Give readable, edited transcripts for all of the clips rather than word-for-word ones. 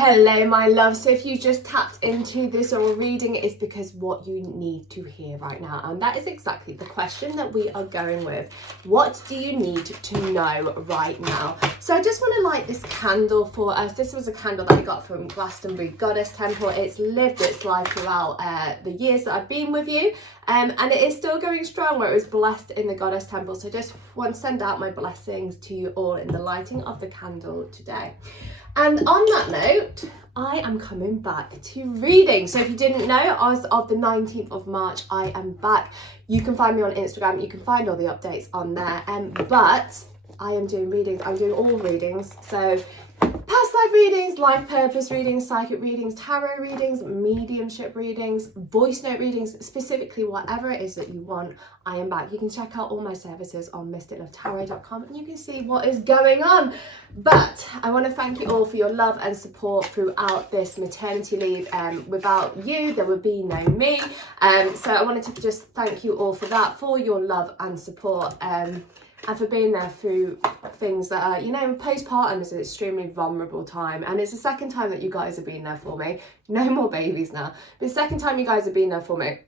Hello my love, so if you just tapped into this oral reading, it's because what you need to hear right now, and that is exactly the question that we are going with. What do you need to know right now? So I just want to light this candle for us. This was a candle that I got from Glastonbury Goddess Temple. It's lived its life throughout the years that I've been with you, and it is still going strong where it was blessed in the Goddess Temple. So I just want to send out my blessings to you all in the lighting of the candle today. And on that note, I am coming back to reading. So if you didn't know, as of the 19th of March, I am back. You can find me on Instagram. You can find all the updates on there. But I am doing readings. I'm doing all readings. So past life readings, life purpose readings, psychic readings, tarot readings, mediumship readings, voice note readings, specifically whatever it is that you want, I am back. You can check out all my services on mysticlovetarot.com and you can see what is going on. But I want to thank you all for your love and support throughout this maternity leave. Without you, there would be no me. So I wanted to just thank you all for that, for your love and support. And for being there through things that are, you know, postpartum is an extremely vulnerable time. And it's the second time that you guys have been there for me. No more babies now. But the second time you guys have been there for me.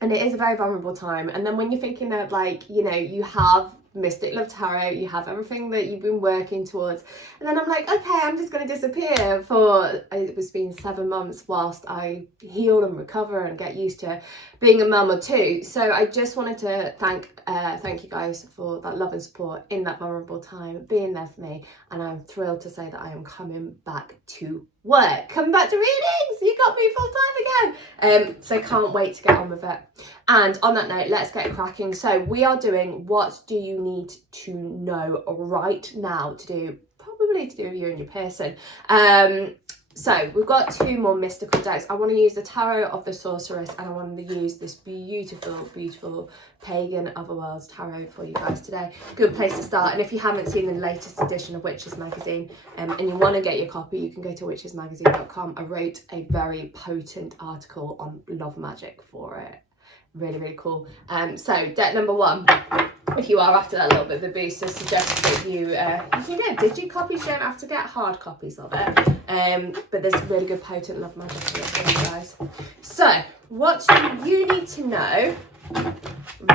And it is a very vulnerable time. And then when you're thinking that, like, you know, you have Mystic Love Tarot, you have everything that you've been working towards, and then I'm like, okay, I'm just going to disappear for, it was been 7 months whilst I heal and recover and get used to being a mum or two. So I just wanted to thank you guys for that love and support in that vulnerable time, being there for me, and I'm thrilled to say that I am coming back to work, coming back to readings. You got me full time again. So can't wait to get on with it. And on that note, let's get cracking. So we are doing what do you need to know right now to do, probably to do with you and your person. So we've got 2 more mystical decks. I want to use the Tarot of the Sorceress, and I want to use this beautiful Pagan Otherworlds Tarot for you guys today. Good place to start. And if you haven't seen the latest edition of Witches Magazine and you want to get your copy, you can go to witchesmagazine.com. I wrote a very potent article on love magic for it. Really cool. So deck number 1, if you are after that little bit of a boost, I suggest that you can get digi copies. You don't have to get hard copies of it, but there's really good potent love magic for you guys. So what do you need to know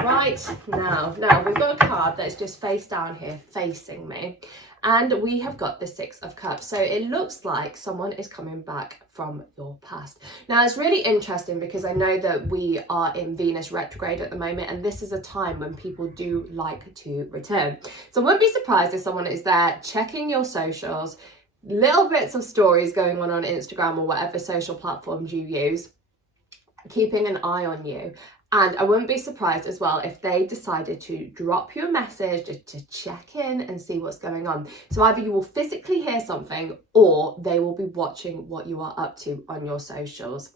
right now? Now we've got a card that's just face down here facing me, and we have got the 6 of Cups. So it looks like someone is coming back from your past. Now it's really interesting because I know that we are in Venus retrograde at the moment, and this is a time when people do like to return. So I wouldn't be surprised if someone is there checking your socials, little bits of stories going on Instagram or whatever social platforms you use, keeping an eye on you. And I wouldn't be surprised as well if they decided to drop you a message just to check in and see what's going on. So either you will physically hear something or they will be watching what you are up to on your socials.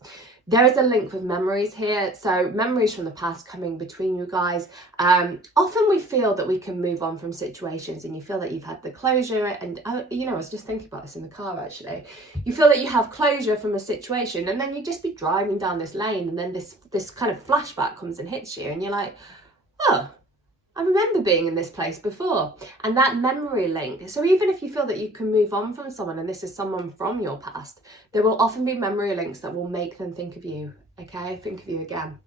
There is a link with memories here. So memories from the past coming between you guys. Often we feel that we can move on from situations and you feel that you've had the closure. And, you know, I was just thinking about this in the car actually. You feel that you have closure from a situation, and then you just be driving down this lane, and then this kind of flashback comes and hits you, and you're like, oh, I remember being in this place before. And that memory link. So even if you feel that you can move on from someone and this is someone from your past, there will often be memory links that will make them think of you. Okay, think of you again.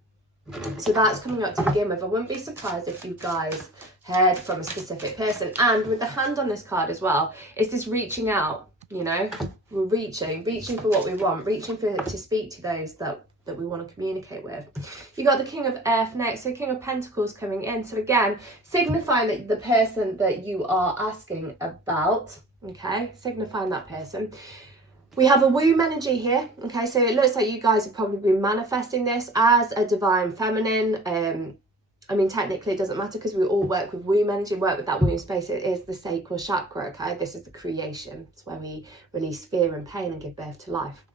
So that's coming up to begin with. I wouldn't be surprised if you guys heard from a specific person. And with the hand on this card as well, it's this reaching out, you know, we're reaching for what we want, reaching to speak to those that we want to communicate with. You got the King of Earth next, so King of Pentacles coming in. So again, signifying that the person that you are asking about, okay, signifying that person. We have a womb energy here, okay, so it looks like you guys have probably been manifesting this as a divine feminine. I mean, technically it doesn't matter because we all work with womb energy, work with that womb space. It is the sacral chakra, okay? This is the creation. It's where we release fear and pain and give birth to life.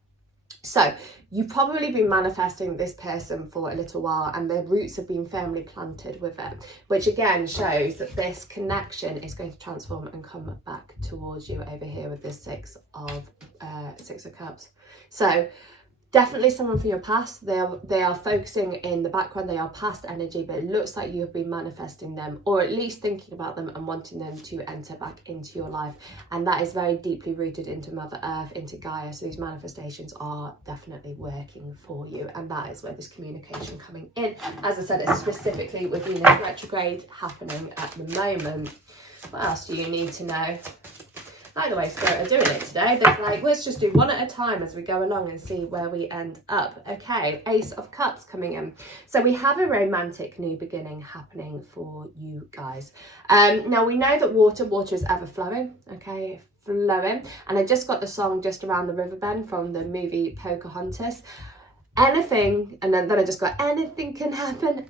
So you've probably been manifesting this person for a little while, and their roots have been firmly planted with it, which again shows that this connection is going to transform and come back towards you over here with this 6 of Cups. So Definitely someone from your past. They are focusing in the background. They are past energy, but it looks like you have been manifesting them, or at least thinking about them and wanting them to enter back into your life. And that is very deeply rooted into Mother Earth, into Gaia. So these manifestations are definitely working for you. And that is where this communication coming in. As I said, it's specifically with Venus retrograde happening at the moment. What else do you need to know? By the way, Spirit are doing it today. They're like, let's just do one at a time as we go along and see where we end up. Okay, Ace of Cups coming in. So we have a romantic new beginning happening for you guys. Now we know that water is ever flowing, okay, flowing. And I just got the song Just Around the River Bend from the movie Pocahontas. Anything, and then I just got, anything can happen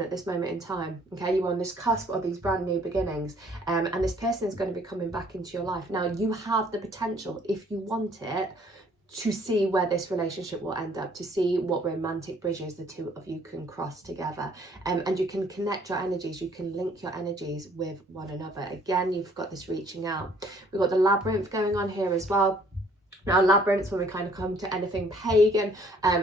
at this moment in time. Okay, you're on this cusp of these brand new beginnings, and this person is going to be coming back into your life. Now you have the potential, if you want it, to see where this relationship will end up, to see what romantic bridges the two of you can cross together, and you can connect your energies, you can link your energies with one another. Again, you've got this reaching out. We've got the labyrinth going on here as well. Now, labyrinths, when we kind of come to anything pagan,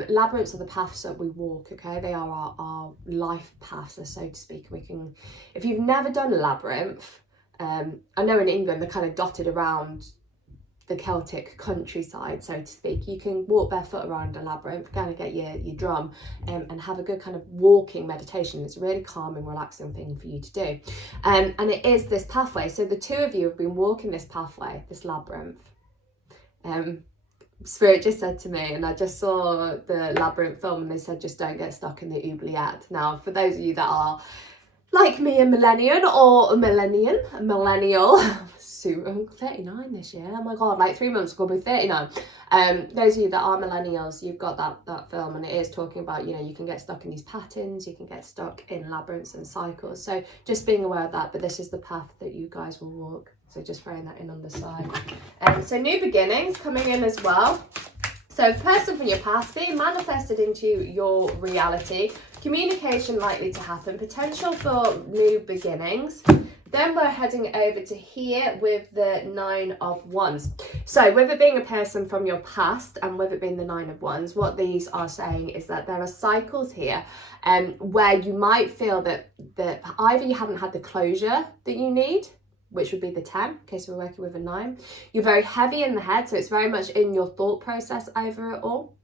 labyrinths are the paths that we walk, okay? They are our life paths, so to speak. We can, if you've never done a labyrinth, I know in England they're kind of dotted around the Celtic countryside, so to speak. You can walk barefoot around a labyrinth, kind of get your drum, and have a good kind of walking meditation. It's a really calming, relaxing thing for you to do. And it is this pathway. So the two of you have been walking this pathway, this labyrinth. Spirit just said to me, and I just saw the Labyrinth film, and they said just don't get stuck in the oubliette. Now, for those of you that are like me, a millennial, soon, I'm 39 this year, oh my god, like 3 months ago I'll be 39. Those of you that are millennials, you've got that film, and it is talking about, you know, you can get stuck in these patterns, you can get stuck in labyrinths and cycles, so just being aware of that. But this is the path that you guys will walk, so just throwing that in on the side. So new beginnings coming in as well. So person from your past being manifested into your reality, communication likely to happen, potential for new beginnings. Then we're heading over to here with the 9 of Wands. So with it being a person from your past and with it being the 9 of Wands, what these are saying is that there are cycles here where you might feel that either you haven't had the closure that you need, which would be the 10, in case we're working with a 9. You're very heavy in the head, so it's very much in your thought process over it all.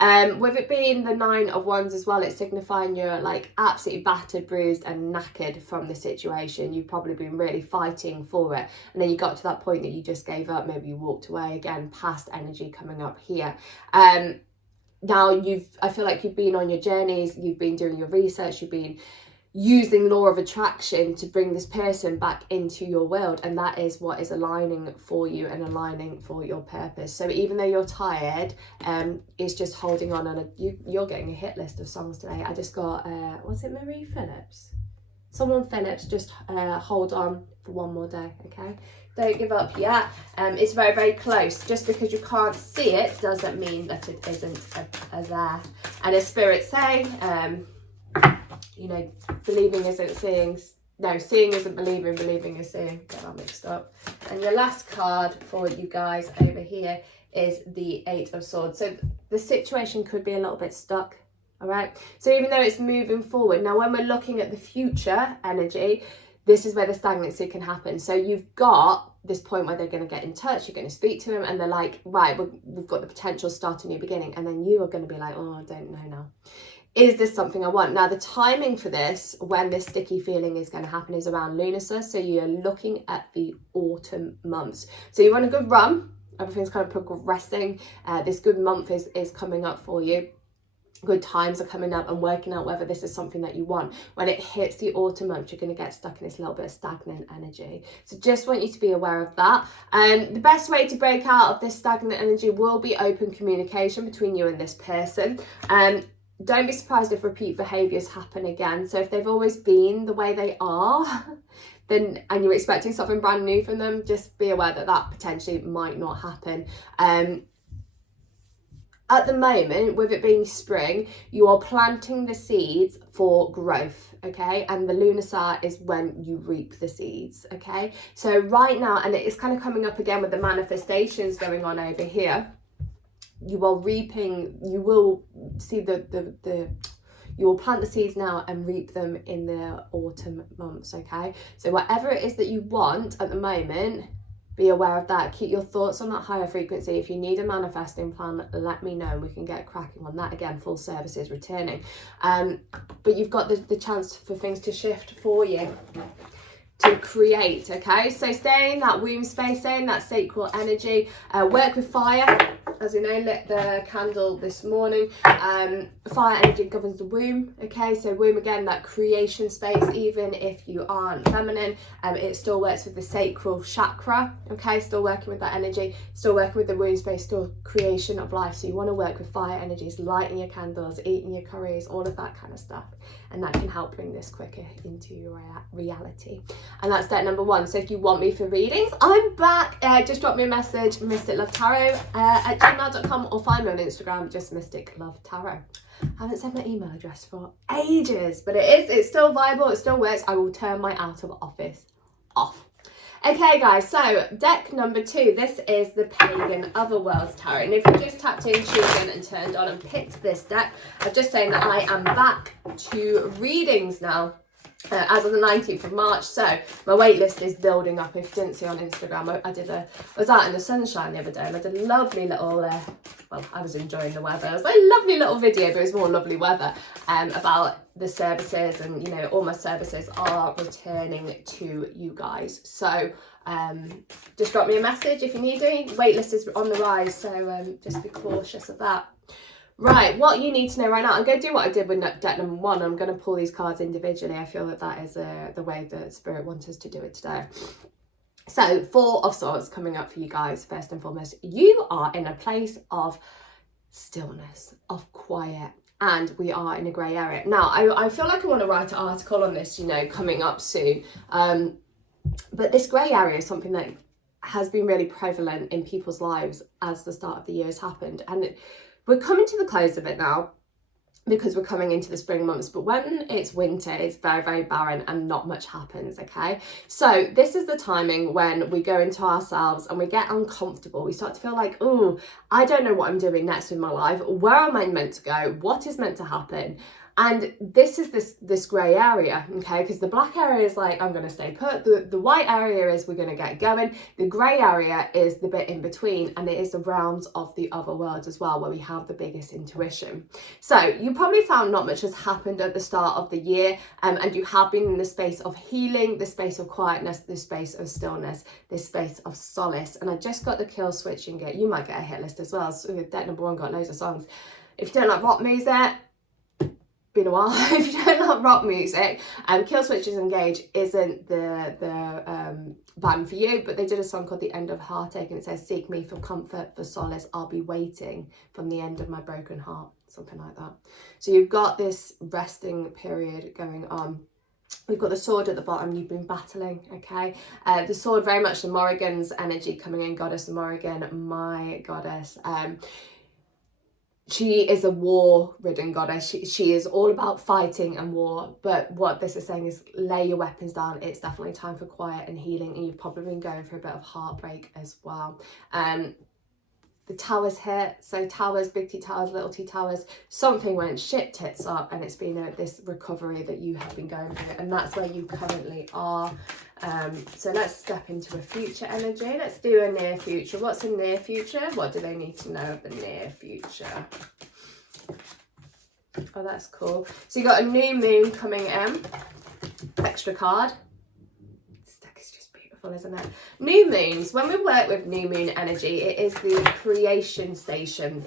With it being the 9 of Wands as well, it's signifying you're like absolutely battered, bruised and knackered from the situation. You've probably been really fighting for it, and then you got to that point that you just gave up, maybe you walked away. Again, past energy coming up here. Now I feel like you've been on your journeys, you've been doing your research, you've been using law of attraction to bring this person back into your world, and that is what is aligning for you and aligning for your purpose. So even though you're tired, it's just holding on, and you're getting a hit list of songs today. I just got was it Marie Phillips? Someone Phillips, just hold on for one more day, okay? Don't give up yet. It's very, very close. Just because you can't see it doesn't mean that it isn't there. And as Spirit's saying, you know, believing isn't seeing. No, seeing isn't believing, believing is seeing. Get that mixed up. And your last card for you guys over here is the 8 of Swords. So the situation could be a little bit stuck, all right? So even though it's moving forward, now when we're looking at the future energy, this is where the stagnancy can happen. So you've got this point where they're going to get in touch, you're going to speak to them, and they're like, right, we've got the potential to start a new beginning. And then you are going to be like, oh, I don't know now. Is this something I want? Now, the timing for this, when this sticky feeling is going to happen, is around lunar. So you're looking at the autumn months. So you're on a good run. Everything's kind of progressing. This good month is coming up for you. Good times are coming up, and working out whether this is something that you want. When it hits the autumn month, you're going to get stuck in this little bit of stagnant energy. So just want you to be aware of that. The best way to break out of this stagnant energy will be open communication between you and this person. Don't be surprised if repeat behaviours happen again. So if they've always been the way they are, then and you're expecting something brand new from them, just be aware that that potentially might not happen. At the moment, with it being spring, you are planting the seeds for growth, okay? And the lunar Sa is when you reap the seeds, okay? So right now, and it's kind of coming up again with the manifestations going on over here, you are reaping, you will see you will plant the seeds now and reap them in the autumn months, okay? So whatever it is that you want at the moment, be aware of that. Keep your thoughts on that higher frequency. If you need a manifesting plan, let me know and we can get cracking on that. Again, full service is returning. But you've got the chance for things to shift for you, to create, okay? So stay in that womb space, stay in that sacral energy, work with fire. As you know, lit the candle this morning. Fire energy governs the womb, okay? So womb, again, that creation space, even if you aren't feminine, it still works with the sacral chakra, okay? Still working with that energy, still working with the womb space, still creation of life. So you want to work with fire energies, lighting your candles, eating your curries, all of that kind of stuff. And that can help bring this quicker into your reality. And that's step number 1. So if you want me for readings, I'm back. Just drop me a message, mysticlovetarot at gmail.com, or find me on Instagram, just mysticlovetarot. I haven't said my email address for ages, but it's still viable, it still works. I will turn my out of office off. Okay guys, so deck number 2, this is the Pagan Otherworlds Tarot. And if you just tapped in, tuned in and turned on and picked this deck, I'm just saying that I am back to readings now. As of the 19th of March, so my wait list is building up. If you didn't see on Instagram, I was out in the sunshine the other day and I did a lovely little, well, I was enjoying the weather. It was a lovely little video, but it was more lovely weather, about the services, and you know, all my services are returning to you guys. So just drop me a message if you need any. Wait list is on the rise, so just be cautious of that. Right, what you need to know right now, I'm going to do what I did with deck number 1. I'm going to pull these cards individually. I feel that is the way that Spirit wants us to do it today. So, 4 of Swords coming up for you guys. First and foremost, you are in a place of stillness, of quiet, and we are in a grey area. Now, I feel like I want to write an article on this, you know, coming up soon. But this grey area is something that has been really prevalent in people's lives as the start of the year has happened. And we're coming to the close of it now because we're coming into the spring months, but when it's winter, it's very, very barren and not much happens, okay? So this is the timing when we go into ourselves and we get uncomfortable. We start to feel like, oh, I don't know what I'm doing next with my life. Where am I meant to go? What is meant to happen? And this is this grey area, okay? Because the black area is like, I'm going to stay put. The white area is we're going to get going. The grey area is the bit in between, and it is the realms of the other worlds as well, where we have the biggest intuition. So you probably found not much has happened at the start of the year, and you have been in the space of healing, the space of quietness, the space of stillness, this space of solace. And I just got the kill switch and you might get a hit list as well. So deck number 1 got loads of songs. If you don't like rock music, been a while. If you don't like rock music, Kill Switches Engage isn't the band for you, but they did a song called The End of Heartache, and it says, seek me for comfort, for solace, I'll be waiting from the end of my broken heart, something like that. So you've got this resting period going on. We've got the sword at the bottom, you've been battling, okay? The sword, very much the Morrigan's energy coming in, Goddess Morrigan, my goddess. She is a war-ridden goddess. She is all about fighting and war, but what this is saying is lay your weapons down. It's definitely time for quiet and healing, and you've probably been going through a bit of heartbreak as well. The towers hit, so towers, big T towers, little T towers, something went shit tits up, and it's been this recovery that you have been going through, and that's where you currently are. So let's step into a future energy. Let's do a near future. What's a near future? What do they need to know of the near future? Oh, that's cool. So you got a new moon coming in. Extra card. This deck is just beautiful, isn't it? New moons. When we work with new moon energy, it is the creation station.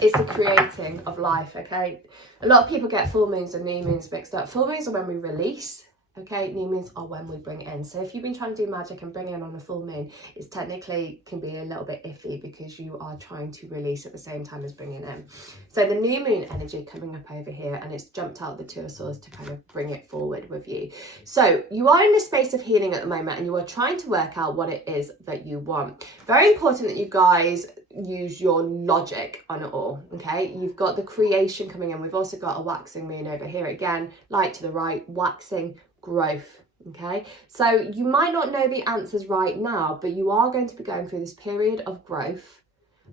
It's the creating of life, okay? A lot of people get full moons and new moons mixed up. Full moons are when we release. Okay, new moons are when we bring in. So if you've been trying to do magic and bring in on a full moon, it's technically can be a little bit iffy because you are trying to release at the same time as bringing in. So the new moon energy coming up over here, and it's jumped out the 2 of Swords to kind of bring it forward with you. So you are in a space of healing at the moment, and you are trying to work out what it is that you want. Very important that you guys use your logic on it all, okay? You've got the creation coming in. We've also got a waxing moon over here again, light to the right, waxing, growth, okay? So you might not know the answers right now, but you are going to be going through this period of growth,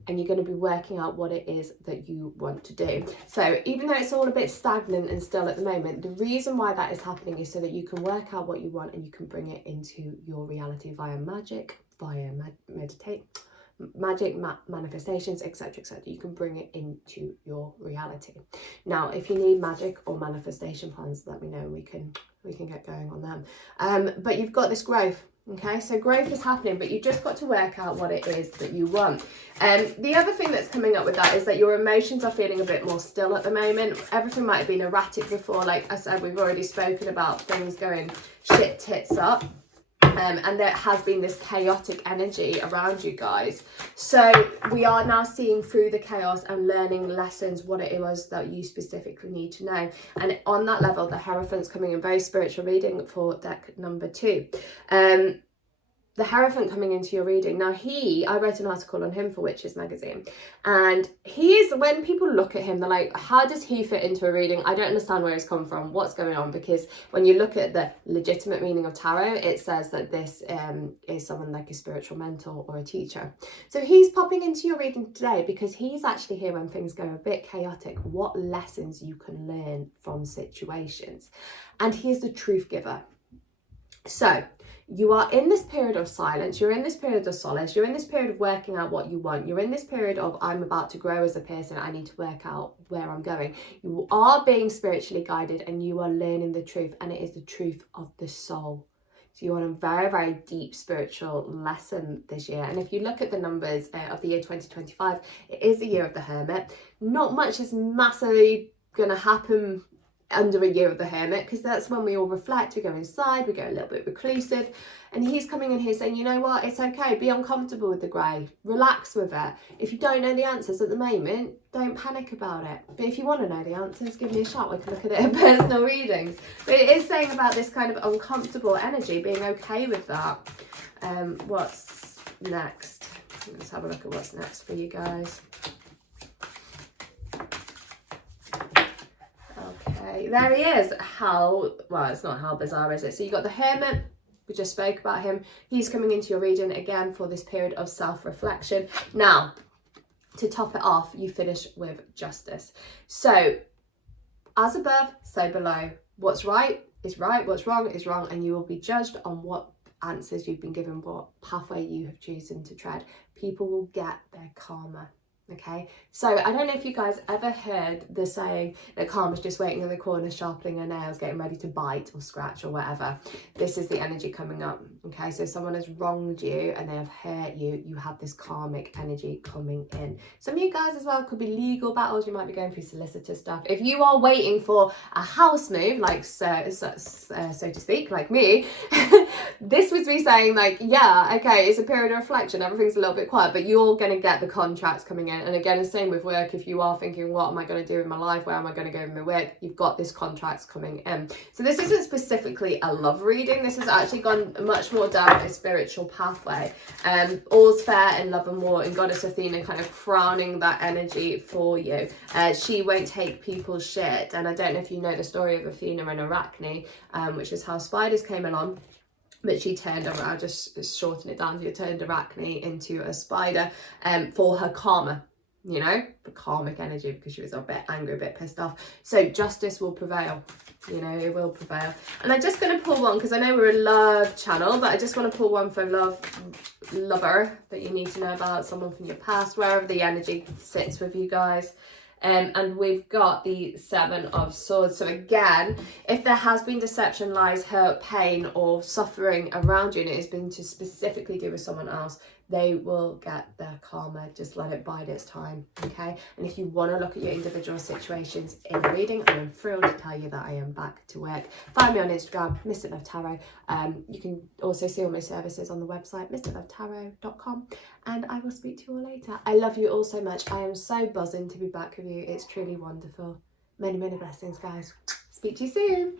and you're going to be working out what it is that you want to do. So even though it's all a bit stagnant and still at the moment, the reason why that is happening is so that you can work out what you want and you can bring it into your reality via magic, via manifestations, etc, etc. You can bring it into your reality. Now if you need magic or manifestation plans, let me know, and we can get going on them. But you've got this growth. Okay, so growth is happening, but you've just got to work out what it is that you want. The other thing that's coming up with that is that your emotions are feeling a bit more still at the moment. Everything might have been erratic before. Like I said, we've already spoken about things going shit tits up. And there has been this chaotic energy around you guys. So we are now seeing through the chaos and learning lessons what it was that you specifically need to know. And on that level, the Hierophant's coming in, very spiritual reading for deck number 2. The Hierophant coming into your reading. Now I read an article on him for Witches magazine, and he is, when people look at him, they're like, how does he fit into a reading? I don't understand where he's come from, what's going on, because when you look at the legitimate meaning of tarot, it says that this is someone like a spiritual mentor or a teacher. So he's popping into your reading today because he's actually here when things go a bit chaotic, what lessons you can learn from situations. And he's the truth giver. So you are in this period of silence, you're in this period of solace, you're in this period of working out what you want, you're in this period of I'm about to grow as a person, I need to work out where I'm going. You are being spiritually guided and you are learning the truth, and it is the truth of the soul. So you're on a very, very deep spiritual lesson this year. And if you look at the numbers of the year 2025, it is the year of the Hermit. Not much is massively going to happen under a year of the Hermit, because that's when we all reflect, we go inside, we go a little bit reclusive, and he's coming in here saying, you know what, it's okay, be uncomfortable with the grey, relax with it. If you don't know the answers at the moment, don't panic about it. But if you want to know the answers, give me a shout, we can look at it in personal readings. But it is saying about this kind of uncomfortable energy, being okay with that. What's next? Let's have a look at what's next for you guys. There he is. Well, it's not how bizarre is it? So you got the Hermit, we just spoke about him. He's coming into your reading again for this period of self-reflection. Now, to top it off, you finish with Justice. So, as above, so below. What's right is right, what's wrong is wrong, and you will be judged on what answers you've been given, what pathway you have chosen to tread. People will get their karma. Okay, so I don't know if you guys ever heard the saying that karma's just waiting in the corner, sharpening her nails, getting ready to bite or scratch or whatever. This is the energy coming up. Okay, so someone has wronged you and they have hurt you. You have this karmic energy coming in. Some of you guys as well could be legal battles. You might be going through solicitor stuff. If you are waiting for a house move, like so to speak, like me, this was me saying like, yeah, okay, it's a period of reflection. Everything's a little bit quiet, but you're going to get the contracts coming in. And again, the same with work. If you are thinking, what am I going to do in my life? Where am I going to go with my work? You've got this contracts coming in. So this isn't specifically a love reading. This has actually gone much more down a spiritual pathway. All's fair in love and war, and Goddess Athena kind of crowning that energy for you. She won't take people's shit. And I don't know if you know the story of Athena and Arachne, which is how spiders came along. But she turned around, I'll just shorten it down, she turned Arachne into a spider for her karma, you know, the karmic energy, because she was a bit angry, a bit pissed off. So justice will prevail, you know, it will prevail. And I'm just going to pull one, because I know we're a love channel, but I just want to pull one for lover that you need to know about, someone from your past, wherever the energy sits with you guys. And we've got the Seven of Swords. So again, if there has been deception, lies, hurt, pain, or suffering around you, and it has been to specifically do with someone else, they will get their karma. Just let it bide its time, okay? And if you want to look at your individual situations in reading, I am thrilled to tell you that I am back to work. Find me on Instagram, Mr. Love Tarot. You can also see all my services on the website, mrlovetarot.com. And I will speak to you all later. I love you all so much. I am so buzzing to be back with you. It's truly wonderful. Many, many blessings, guys. Speak to you soon.